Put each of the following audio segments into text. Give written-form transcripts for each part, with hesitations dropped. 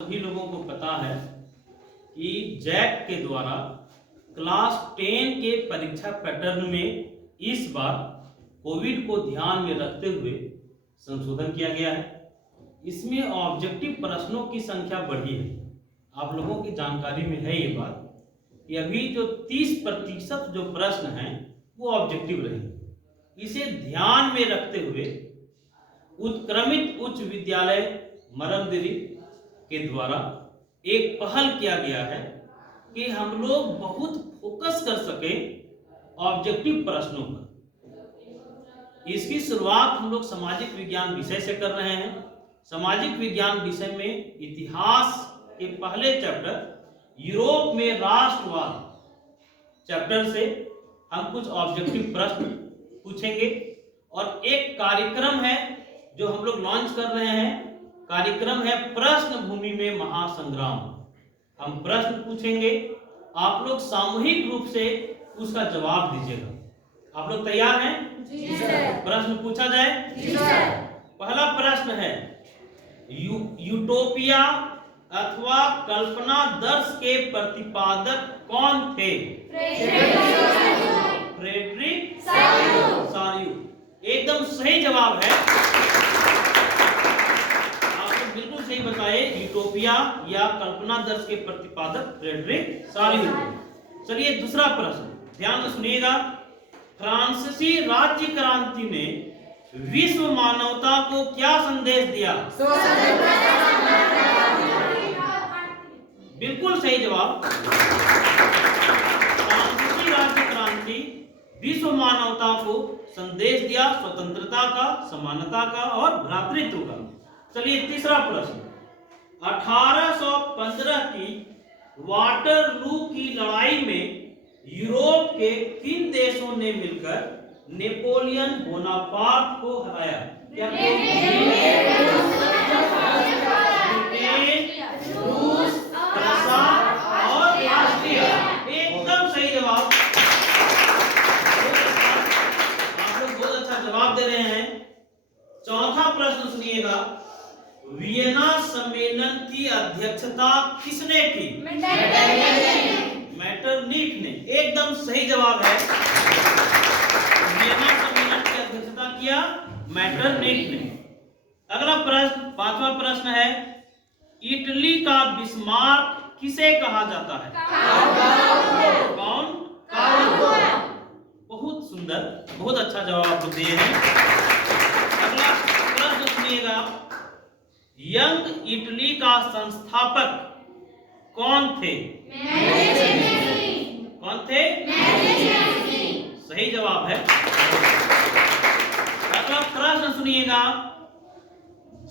सभी लोगों को पता है कि जैक के द्वारा क्लास 10 के परीक्षा पैटर्न में इस बार कोविड को ध्यान में रखते हुए संशोधन किया गया है। इसमें ऑब्जेक्टिव प्रश्नों की संख्या बढ़ी है। आप लोगों की जानकारी में है ये बात कि अभी जो 30% जो प्रश्न हैं वो ऑब्जेक्टिव रहे। इसे ध्यान में रखते हुए उत्क्रमित उच्च विद्यालय मरमदिरी के द्वारा एक पहल किया गया है कि हम लोग बहुत फोकस कर सके ऑब्जेक्टिव प्रश्नों पर। इसकी शुरुआत हम लोग सामाजिक विज्ञान विषय से कर रहे हैं। सामाजिक विज्ञान विषय में इतिहास के पहले चैप्टर यूरोप में राष्ट्रवाद चैप्टर से हम कुछ ऑब्जेक्टिव प्रश्न पूछेंगे और एक कार्यक्रम है जो हम लोग लॉन्च कर रहे हैं। कार्यक्रम है प्रश्न भूमि में महासंग्राम। हम प्रश्न पूछेंगे, आप लोग सामूहिक रूप से उसका जवाब दीजिएगा। आप लोग तैयार हैं? जी सर। प्रश्न पूछा जाए? जी सर। पहला प्रश्न है, यूटोपिया अथवा कल्पना दर्श के प्रतिपादक कौन थे? फ्रेडरिक साल्यू। एकदम सही जवाब है। आपने बिल्कुल सही बताए, यूटोपिया या कल्पना दर्श के प्रतिपादक फ्रेडरिक साल्यू। चलिए दूसरा प्रश्न ध्यान से सुनिएगा। फ्रांसीसी राज्य क्रांति ने विश्व मानवता को क्या संदेश दिया? बिल्कुल सही जवाब। फ्रांसीसी राज्य क्रांति विश्व मानवता को संदेश दिया स्वतंत्रता का, समानता का और भ्रातृत्व का। चलिए तीसरा प्रश्न, 1815 की वाटरलू की लड़ाई में यूरोप के किन देशों ने मिलकर नेपोलियन बोनापार्ट को हराया? क्या रूस, रसा और ऑस्ट्रिया? एकदम सही जवाब। आप लोग बहुत अच्छा जवाब दे रहे हैं। चौथा प्रश्न सुनिएगा, वियना सम्मेलन की अध्यक्षता किसने की? मेटरनिख ने। एकदम सही जवाब है। वियना सम्मेलन की अध्यक्षता किया मेटरनिख ने। अगला प्रश्न, पांचवा प्रश्न है, इटली का बिस्मार्क किसे कहा जाता है? कौन? बहुत सुंदर, बहुत अच्छा जवाब आप लोग दिए हैं। अगला प्रश्न सुनिएगा, यंग इटली का संस्थापक कौन थे? कौन थे? सही जवाब है। अगला प्रश्न सुनिएगा,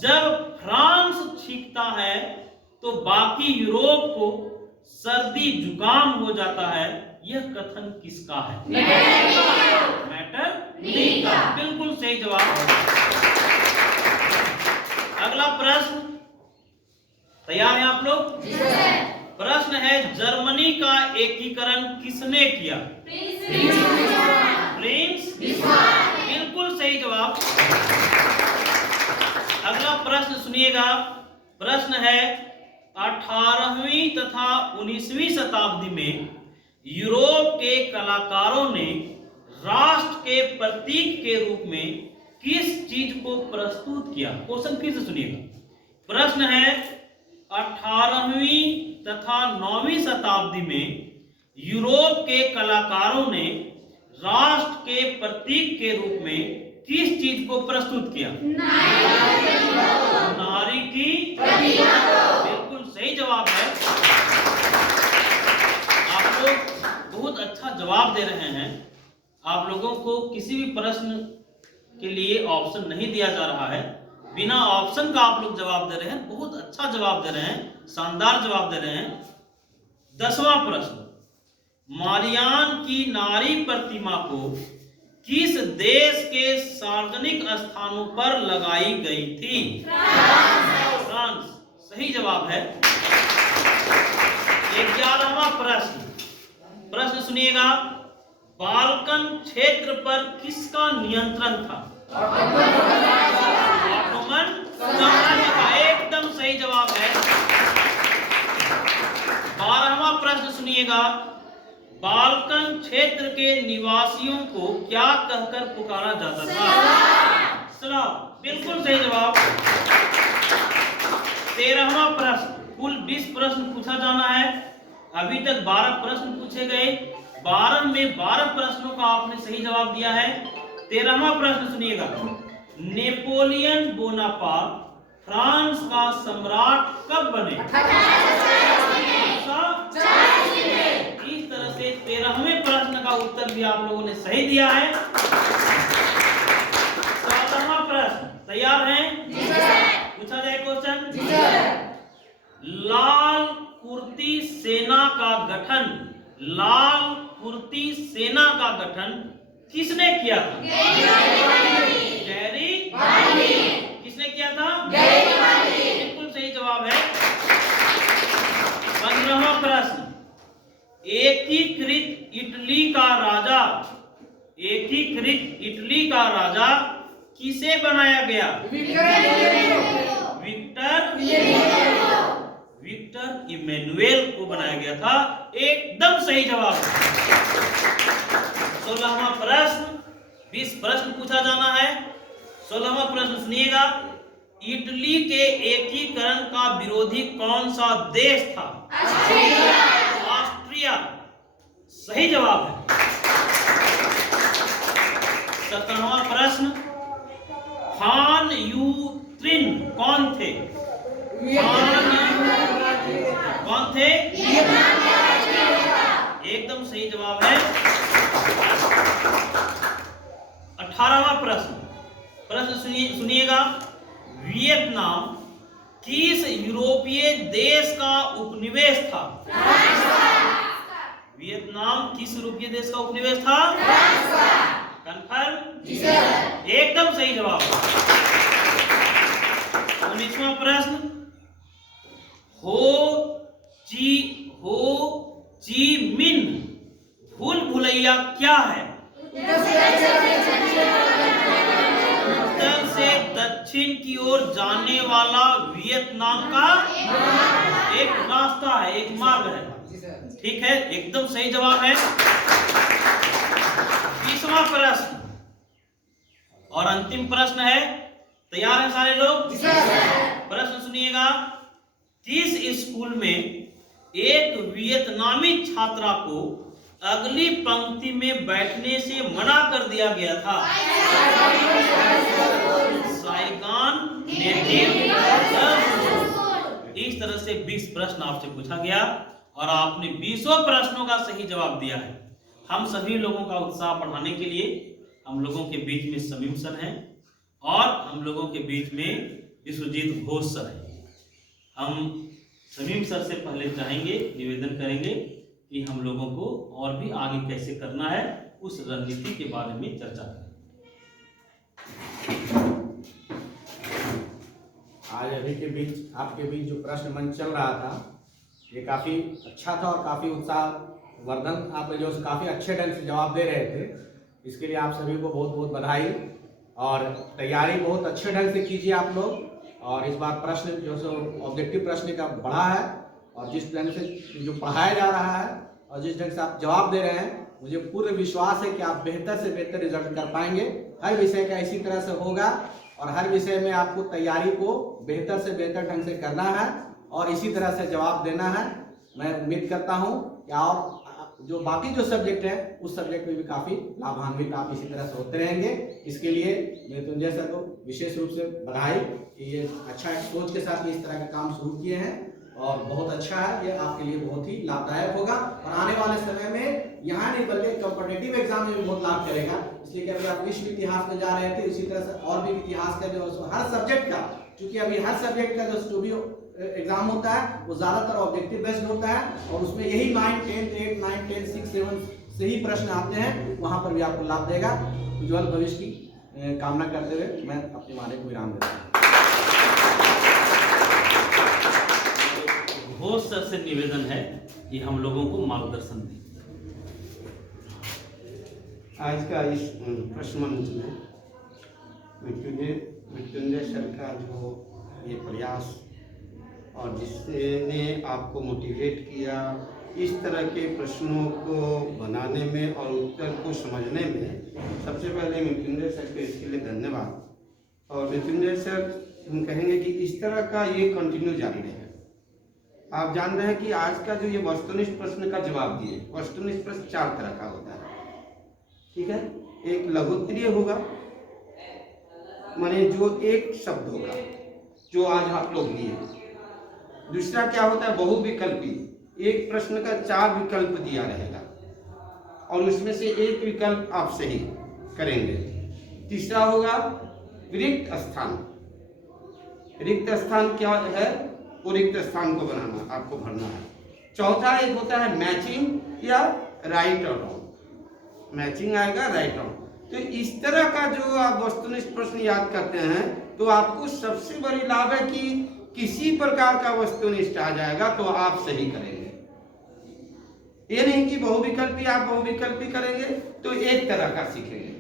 जब फ्रांस छींकता है तो बाकी यूरोप को सर्दी जुकाम हो जाता है, यह कथन किसका है? मैटरनिख का। बिल्कुल सही जवाब। अगला प्रश्न, तैयार हैं आप लोग? जी सर। प्रश्न है, जर्मनी का एकीकरण किसने किया? प्रिंस। बिल्कुल सही जवाब। अगला प्रश्न सुनिएगा। प्रश्न है, 18वीं तथा 19वीं शताब्दी में यूरोप के कलाकारों ने राष्ट्र के प्रतीक के रूप में किस चीज को प्रस्तुत किया? क्वेश्चन फिर से सुनिएगा। प्रश्न है, 18वीं तथा 9वीं शताब्दी में यूरोप के कलाकारों ने राष्ट्र के प्रतीक के रूप में किस चीज को प्रस्तुत किया? नारी की प्रतिमा। बिल्कुल सही जवाब है। आप लोग बहुत अच्छा जवाब दे रहे हैं। आप लोगों को किसी भी प्रश्न के लिए ऑप्शन नहीं दिया जा रहा है, बिना ऑप्शन का आप लोग जवाब दे रहे हैं। बहुत अच्छा जवाब दे रहे हैं, शानदार जवाब दे रहे हैं। 10वां प्रश्न, मारियान की नारी प्रतिमा को किस देश के सार्वजनिक स्थानों पर लगाई गई थी? फ्रांस। सही जवाब है। 11वां प्रश्न सुनिएगा, बाल्कन क्षेत्र पर किसका नियंत्रण था? ऑटोमन साम्राज्य का। एकदम सही जवाब है। सुनिएगा, बाल्कन क्षेत्र के निवासियों को क्या कहकर पुकारा जाता था? सलाब। बिल्कुल सही जवाब। 13वां प्रश्न। कुल 20 प्रश्न पूछा जाना है। अभी तक 12 प्रश्न पूछे गए, 12 में 12 प्रश्नों का आपने सही जवाब दिया है। 13वां प्रश्न सुनिएगा, नेपोलियन बोनापार्ट फ्रांस का सम्राट कब बने? इस तरह से 13वें प्रश्न का उत्तर भी आप लोगों ने सही दिया है। 14वां प्रश्न, तैयार हैं? पूछा जाए क्वेश्चन। लाल कुर्ती सेना का गठन, लाल कुर्ती सेना का गठन किसने किया था? गैरी किसने किया था? बिल्कुल सही जवाब है। 15वां प्रश्न, एकीकृत इटली का राजा, एकीकृत इटली का राजा किसे बनाया गया? विक्टर इमैनुएल को बनाया गया था। एकदम सही जवाब। 16वां प्रश्न, 20 प्रश्न पूछा जाना है। 16वां प्रश्न सुनिएगा, इटली के एकीकरण का विरोधी कौन सा देश था? ऑस्ट्रिया। सही जवाब है। 17वां प्रश्न, हान यू त्रिन कौन थे? कौन थे? एकदम सही जवाब है। 18वां प्रश्न, प्रश्न सुनिएगा, वियतनाम किस यूरोपीय देश का उपनिवेश था? वियतनाम किस यूरोपीय देश का उपनिवेश था? कंफर्म? एकदम सही जवाब। 19वां प्रश्न, हो ची मिन भूल भुलैया क्या है? उत्तर से दक्षिण की ओर जाने वाला वियतनाम का एक रास्ता है, एक मार्ग है। ठीक है, एकदम सही जवाब है। 20वां प्रश्न और अंतिम प्रश्न है। तैयार हैं सारे लोग? प्रश्न सुनिएगा, किस स्कूल में एक वियतनामी छात्रा को अगली पंक्ति में बैठने से मना कर दिया गया था? Saigon native. इस तरह से 20 प्रश्न आपसे पूछा गया और आपने 20 प्रश्नों का सही जवाब दिया है। हम सभी लोगों का उत्साह बढ़ाने के लिए हम लोगों के बीच में समीम सर हैं और हम लोगों के बीच में विश्वजीत घोष सर हैं। हम समीम सर से पहले चाहेंगे, निवेदन करेंगे कि हम लोगों को और भी आगे कैसे करना है, उस रणनीति के बारे में चर्चा करें। आज अभी के बीच आपके बीच जो प्रश्न मंच चल रहा था, ये काफ़ी अच्छा था और काफ़ी उत्साहवर्धन। आप जो काफ़ी अच्छे ढंग से जवाब दे रहे थे, इसके लिए आप सभी को बहुत बहुत बधाई। और तैयारी बहुत अच्छे ढंग से कीजिए आप लोग। और इस बार प्रश्न जो सो ऑब्जेक्टिव प्रश्न का बढ़ा है और जिस ढंग से जो पढ़ाया जा रहा है और जिस ढंग से आप जवाब दे रहे हैं, मुझे पूर्ण विश्वास है कि आप बेहतर से बेहतर रिजल्ट कर पाएंगे। हर विषय का इसी तरह से होगा और हर विषय में आपको तैयारी को बेहतर से बेहतर ढंग से करना है और इसी तरह से जवाब देना है। मैं उम्मीद करता हूँ कि और जो बाकी जो सब्जेक्ट है उस सब्जेक्ट में भी काफ़ी लाभान्वित आप इसी तरह से होते रहेंगे। इसके लिए मृत्युंजय सर को विशेष रूप से बधाई कि ये अच्छा सोच के साथ इस तरह के काम शुरू किए हैं और बहुत अच्छा है। ये आपके लिए बहुत ही लाभदायक होगा और आने वाले समय में यहाँ नहीं बल्कि कॉम्पिटिटिव एग्जाम में भी बहुत लाभ करेगा। इसलिए कि अभी आप विश्व इतिहास में जा रहे थे, इसी तरह से और भी इतिहास का जो हर सब्जेक्ट का, क्योंकि अभी हर सब्जेक्ट का जो भी एग्जाम होता है वो ज़्यादातर ऑब्जेक्टिव बेस्ड होता है और उसमें यही 9, 10, 8, 9, 10, 6, 7 से ही प्रश्न आते हैं। वहाँ पर भी आपको लाभ देगा। उज्ज्वल भविष्य की कामना करते हुए मैं अपने वादे को विराम देता हूँ। घोष सर से निवेदन है कि हम लोगों को मार्गदर्शन दें। आज का इस प्रश्न मंच में मृत्युंजय सर का जो ये प्रयास और जिसने आपको मोटिवेट किया इस तरह के प्रश्नों को बनाने में और उत्तर को समझने में सबसे पहले मृत्युंजय सर को इसके लिए धन्यवाद। और मृत्युंजय सर, हम कहेंगे कि इस तरह का ये कंटिन्यू जारी रहे। आप जान रहे हैं कि आज का जो ये वस्तुनिष्ठ प्रश्न का जवाब दिए, वस्तुनिष्ठ प्रश्न 4 तरह का होता है, ठीक है। एक लघुत्तरीय होगा, माने जो एक शब्द होगा, जो आज आप लोग दिए। दूसरा क्या होता है, बहुविकल्पी, एक प्रश्न का 4 विकल्प दिया रहेगा और उसमें से एक विकल्प आप सही करेंगे। तीसरा होगा रिक्त स्थान। रिक्त स्थान क्या है, वो रिक्त स्थान को बनाना, आपको भरना है। चौथा एक होता है मैचिंग या राइट और रॉन्ग, मैचिंग आएगा, राइट रॉन्ग। तो इस तरह का जो आप वस्तुनिष्ठ प्रश्न याद करते हैं तो आपको सबसे बड़ी लाभ है कि किसी प्रकार का वस्तुनिष्ठ आ जाएगा तो आप सही करेंगे। ये नहीं कि बहुविकल्पी आप बहुविकल्पी करेंगे तो एक तरह का सीखेंगे,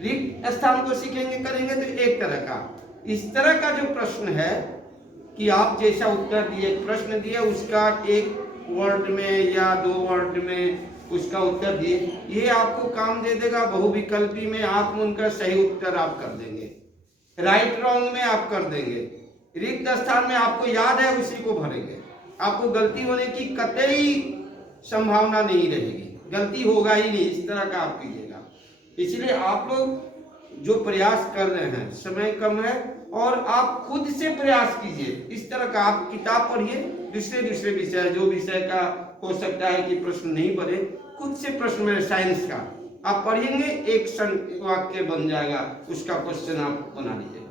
रिक्त स्थान को सीखेंगे करेंगे तो एक तरह का। इस तरह का जो प्रश्न है कि आप जैसा उत्तर दिए, प्रश्न दिए, उसका एक वर्ड में या 2 वर्ड में उसका उत्तर दिए, ये आपको काम दे देगा। बहुविकल्पी में आप उनका सही उत्तर आप कर देंगे, राइट रॉन्ग में आप कर देंगे, रिक्त स्थान में आपको याद है उसी को भरेंगे, आपको गलती होने की कतई संभावना नहीं रहेगी, गलती होगा ही नहीं, इस तरह का आप कीजिएगा। इसलिए आप लोग जो प्रयास कर रहे हैं, समय कम है और आप खुद से प्रयास कीजिए। इस तरह का आप किताब पढ़िए, दूसरे विषय, जो विषय का हो सकता है कि प्रश्न नहीं पढ़े, खुद से प्रश्न में साइंस का आप पढ़ेंगे, एक वाक्य बन जाएगा, उसका क्वेश्चन आप बना लीजिएगा।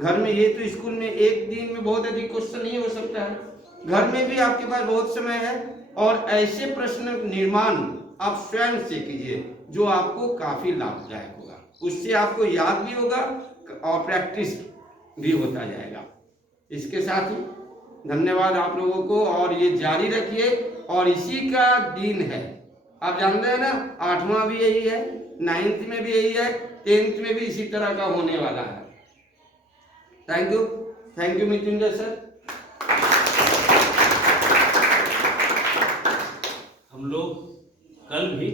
घर में, ये तो स्कूल में एक दिन में बहुत अधिक क्वेश्चन नहीं हो सकता है, घर में भी आपके पास बहुत समय है और ऐसे प्रश्न निर्माण आप स्वयं से कीजिए जो आपको काफी लाभदायक होगा, उससे आपको याद भी होगा और प्रैक्टिस भी होता जाएगा। इसके साथ ही धन्यवाद आप लोगों को, और ये जारी रखिए। और इसी का दिन है, आप जानते हैं ना, 8वां भी यही है, 9th में भी यही है, 10th में भी इसी तरह का होने वाला है। Thank you Mrityunjay sir. हम लोग कल भी